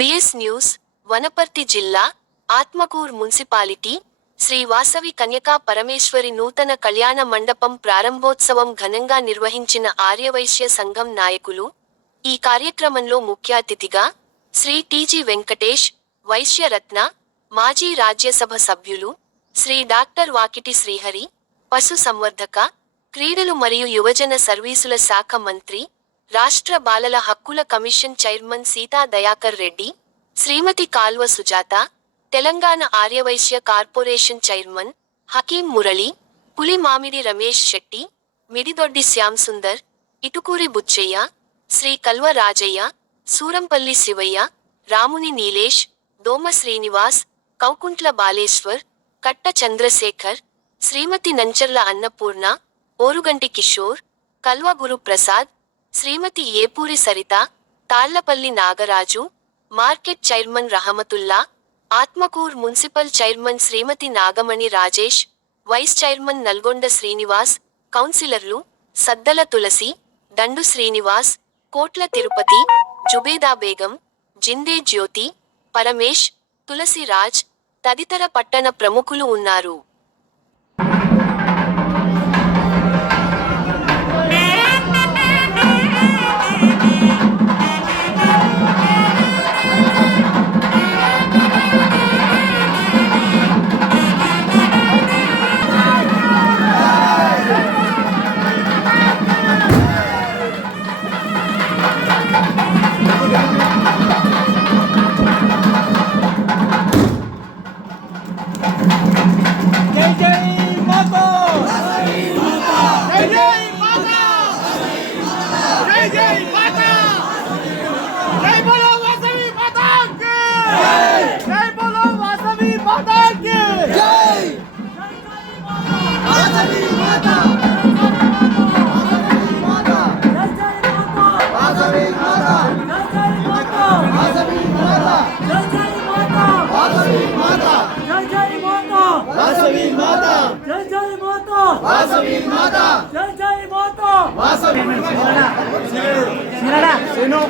BS news Wanaparthy జిల్లా Atmakur municipality Shri Vasavi Kanyaka Parameshwari నూతన కళ్యాణ మండపం ప్రారంభోత్సవం ఘనంగా నిర్వహించిన ఆర్యవైశ్య సంఘం నాయకులు. ఈ కార్యక్రమంలో ముఖ్య అతిథిగా శ్రీ టీజీ వెంకటేష్, వైశ్య రత్న, మాజీ రాజ్యసభ సభ్యులు శ్రీ డాక్టర్ వాకిటి శ్రీహరి, పశు సంవర్ధక, క్రీడలు మరియు యువజన సర్వీసుల శాఖ మంత్రి, రాష్ట్ర బాలల హక్కుల కమిషన్ చైర్మన్ సీతా దయాకర్ రెడ్డి, శ్రీమతి కాల్వ సుజాత, తెలంగాణ ఆర్యవైశ్య కార్పొరేషన్ చైర్మన్ హకీం మురళి, పులి మామిడి రమేష్ శెట్టి, మిడిదొడ్డి శ్యామ్ సుందర్, ఇటుకూరి బుచ్చయ్య, శ్రీ కల్వ రాజయ్య, సూరంపల్లి శివయ్య, రాముని నీలేష్, దోమ Srinivas, Koukuntla Baleshwar, Katta Chandrashekar, Srimathi Nancharla Annapurna, Oruganti Kishore, Kalva Guru Prasad, Srimathi Epuri Saritha, Thallapalli Nagaraju, market chairman Rahamathulla, Atmakur municipal chairman Srimathi Nagamani Rajesh, vice chairman Nalgonda Srinivas, కౌన్సిలర్లు సద్దల తులసి, దండు శ్రీనివాస్, కోట్ల తిరుపతి, జుబేదా బేగం, జిందే జ్యోతి, పరమేష్, తులసి రాజ్ తదితర పట్టణ ప్రముఖులు ఉన్నారు. Sino.